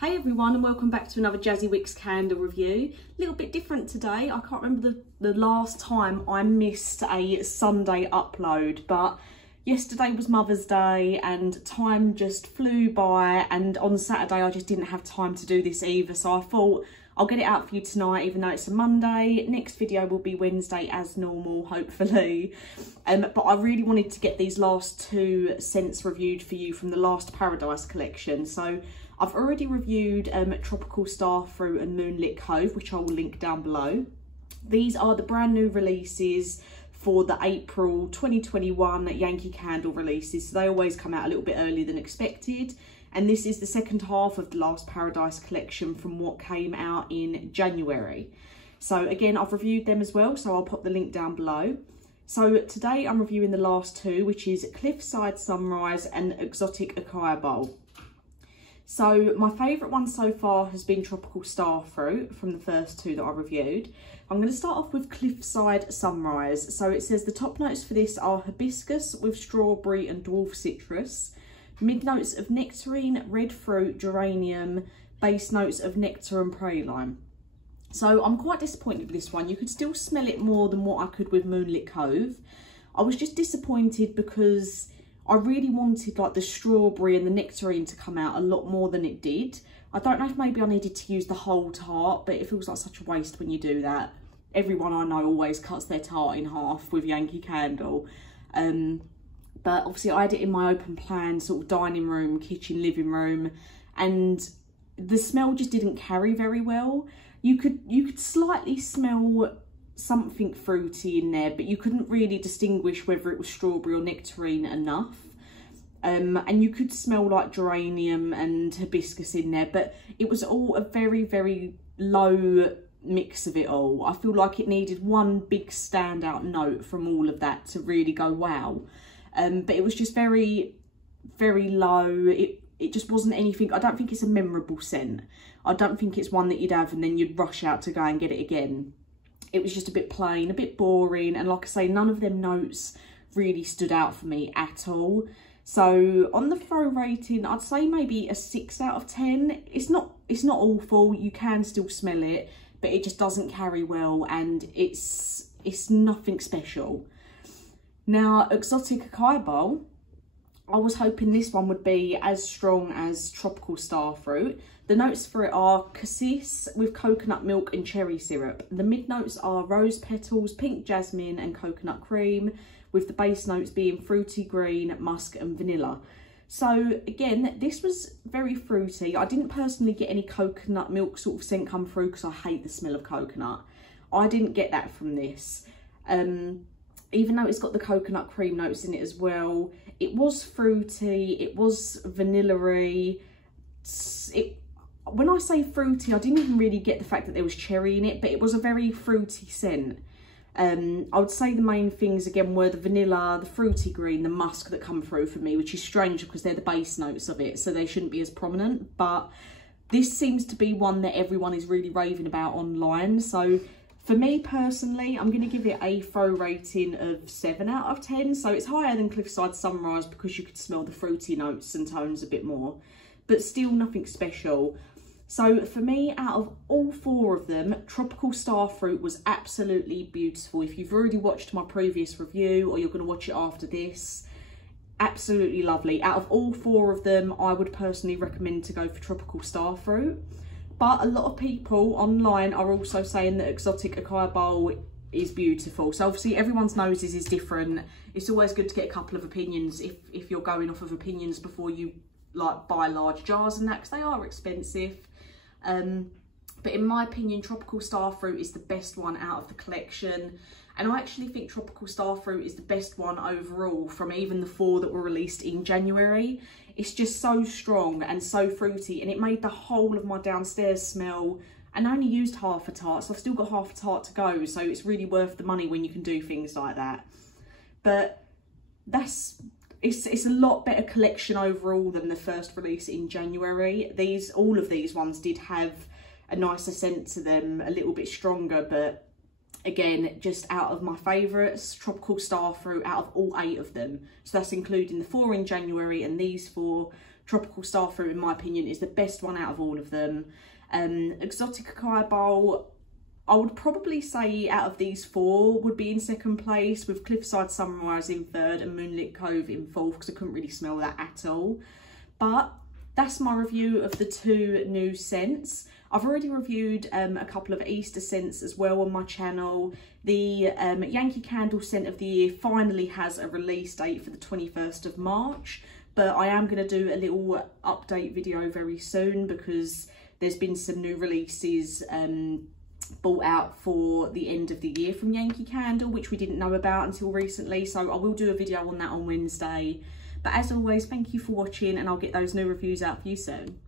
Hey everyone, and welcome back to another Jazzy Wicks candle review. A little bit different today. I can't remember the last time I missed a Sunday upload, but yesterday was Mother's Day and time just flew by, and on Saturday I just didn't have time to do this either, so I thought I'll get it out for you tonight even though it's a Monday. Next video will be Wednesday as normal, hopefully. But I really wanted to get these last two scents reviewed for you from the last Paradise collection. So I've already reviewed Tropical Starfruit and Moonlit Cove, which I will link down below. These are the brand new releases for the April 2021 Yankee candle releases. So they always come out a little bit earlier than expected. And this is the second half of the last Paradise collection from what came out in January. So again, I've reviewed them as well, so I'll pop the link down below. So today I'm reviewing the last two, which is Cliffside Sunrise and Exotic Acai Bowl. So my favourite one so far has been Tropical Starfruit from the first two that I reviewed. I'm going to start off with Cliffside Sunrise. So it says the top notes for this are hibiscus with strawberry and dwarf citrus, mid notes of nectarine, red fruit, geranium, base notes of nectar and praline. So I'm quite disappointed with this one. You could still smell it more than what I could with Moonlit Cove. I was just disappointed because I really wanted like the strawberry and the nectarine to come out a lot more than it did. I don't know if maybe I needed to use the whole tart, but it feels like such a waste when you do that. Everyone I know always cuts their tart in half with Yankee candle. But obviously I had it in my open plan sort of dining room, kitchen, living room, and the smell just didn't carry very well. You could slightly smell something fruity in there, but you couldn't really distinguish whether it was strawberry or nectarine enough. And you could smell like geranium and hibiscus in there, but it was all a very, very low mix of it all. I feel like it needed one big standout note from all of that to really go wow. But it was just very, very low. It just wasn't anything. I don't think it's a memorable scent. I don't think it's one that you'd have and then you'd rush out to go and get it again. It was just a bit plain, a bit boring, and like I say, none of them notes really stood out for me at all. So on the throw rating, I'd say maybe a 6 out of 10. It's not awful. You can still smell it, but it just doesn't carry well, and it's nothing special. Now, Exotic Acai Bowl, I was hoping this one would be as strong as Tropical Starfruit. The notes for it are cassis with coconut milk and cherry syrup. The mid notes are rose petals, pink jasmine and coconut cream, with the base notes being fruity green, musk and vanilla. So again, this was very fruity. I didn't personally get any coconut milk sort of scent come through because I hate the smell of coconut. I didn't get that from this. Even though it's got the coconut cream notes in it as well, it was fruity, it was vanilla-y. When I say fruity, I didn't even really get the fact that there was cherry in it, but it was a very fruity scent. I would say the main things again were the vanilla, the fruity green, the musk that come through for me, which is strange because they're the base notes of it, so they shouldn't be as prominent. But this seems to be one that everyone is really raving about online. So for me personally, I'm going to give it a throw rating of 7 out of 10. So it's higher than Cliffside Sunrise because you could smell the fruity notes and tones a bit more, but still nothing special. So for me, out of all four of them, Tropical Starfruit was absolutely beautiful. If you've already watched my previous review or you're going to watch it after this, absolutely lovely. Out of all four of them, I would personally recommend to go for Tropical Starfruit. But a lot of people online are also saying that Exotic Acai Bowl is beautiful. So obviously everyone's noses is different. It's always good to get a couple of opinions if you're going off of opinions before you like buy large jars and that, because they are expensive. But in my opinion, Tropical Starfruit is the best one out of the collection, and I actually think Tropical Starfruit is the best one overall from even the four that were released in January. It's just so strong and so fruity, and it made the whole of my downstairs smell, and I only used half a tart, so I've still got half a tart to go, so it's really worth the money when you can do things like that. But it's a lot better collection overall than the first release in January. All of these ones did have a nicer scent to them, a little bit stronger, but again, just out of my favourites, Tropical Starfruit out of all 8 of them. So that's including the 4 in January and these 4. Tropical Starfruit, in my opinion, is the best one out of all of them. Exotic Acai Bowl, I would probably say out of these four would be in second place, with Cliffside Sunrise in third and Moonlit Cove in fourth, because I couldn't really smell that at all. But that's my review of the 2 new scents. I've already reviewed a couple of Easter scents as well on my channel. The Yankee Candle Scent of the Year finally has a release date for the 21st of March, but I am going to do a little update video very soon because there's been some new releases bought out for the end of the year from Yankee Candle, which we didn't know about until recently, so I will do a video on that on Wednesday. But as always, thank you for watching, and I'll get those new reviews out for you soon.